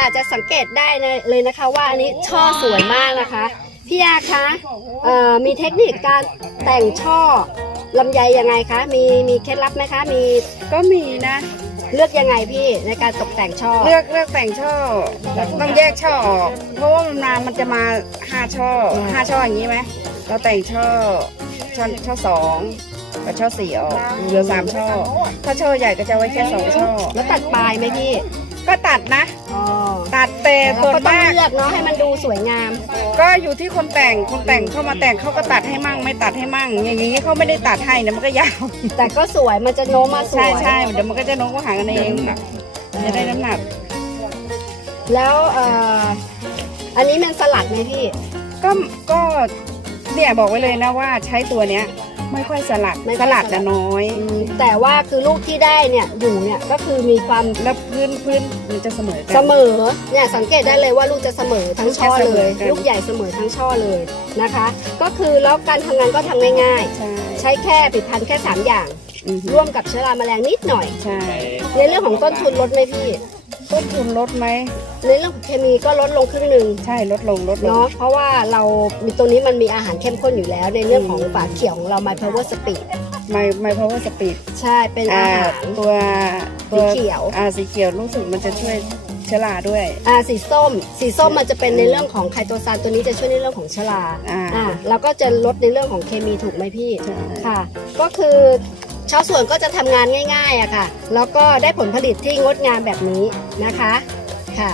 ค่ะจะสังเกตได้เลยเลยนะคะว่าอันนี้ช่อสวยมากนะคะ พี่ยาคะเอ่อมีเทคนิคการแต่งช่อลำไยยังไงคะ มีมีเคล็ดลับไหมคะ มีก็มีนะ เลือกยังไงพี่ในการตกแต่งช่อ เลือกเลือกแต่งช่อ ต้องแยกช่อออก เพราะว่ามันมามันจะมาห้าช่อห้าช่ออย่างนี้ไหม เราแต่งช่อช่อช่อสองกับช่อสี่ออกเหลือสามช่อ ถ้าช่อใหญ่ก็จะไว้แค่สองช่อ แล้วตัดปลายไหมพี่ ก็ตัดนะ อ๋อตัดแต่เราส่วนก็ต้องมาก เลือกเนาะให้มันดูสวยงาม ก็อยู่ที่คนแต่งคนแต่งเข้ามาแต่งเขาก็ตัดให้มั่ง ไม่ตัดให้มั่ง อย่างนี้เขาไม่ได้ตัดให้นะมันก็ยาวแต่ก็สวยมันจะโน้มมาสวยใช่ใช่เดี๋ยวมันก็จะโน้มก็หากันเองจะได้น้ำหนัก แล้วเอ่ออันนี้มันสลัดไหมพี่ก็ก็เนี่ยบอกไว้เลยนะว่าใช้ตัวเนี้ย ไม่ค่อยสลัดไม่ค่สอยสลัลัดดจะน้อยอืมแต่ว่าคือลูกที่ได้เนี่ยอยู่เนี่ยก็คือมีความแล้วพื้นพื้นมันจะเสมอกัน เสมอเนี่ยสังเกตได้เลยว่าลูกจะเสมอทั้งช่อเลยเสมอกัน ลูกใหญ่เสมอทั้งช่อเลยนะคะ ก็คือแล้วการทำงานก็ทำง่ายใช่ๆ ใช้แค่ผลิดพันธุ์แค่ 3 อย่าง อือฮึร่วมกับเชื้อราแมลงนิดหน่อย ใช่ ในเรื่องของต้นทุนลดไหมพี่ ต้นทุนลดไหมในเรื่องของเคมีก็ลดลงครึ่งหนึ่งใช่ลดลงลดลง เนาะเพราะว่าเรามีตัวนี้มันมีอาหารเข้มข้นอยู่แล้ว ในเรื่องของฝาเขียวของเรา My Power Speed ไม่ไม่เพราะว่าสปีดใช่เป็นอาอ่าหาร ตัวตัวสีเขียว อ่าสีเขียวรู้สึกมันจะช่วยเชื้อราด้วย อ่าสีส้ม สีส้มมันจะเป็นในเรื่องของไคโตซานตัวนี้จะช่วยในเรื่องของชราอ่าอ่าแล้วก็จะลดในเรื่องของเคมีถูกไหมพี่ ใช่ ค่ะ ก็คือ ชาวสวนก็จะทำงานง่ายๆอะค่ะ แล้วก็ได้ผลผลิตที่งดงามแบบนี้นะคะค่ะ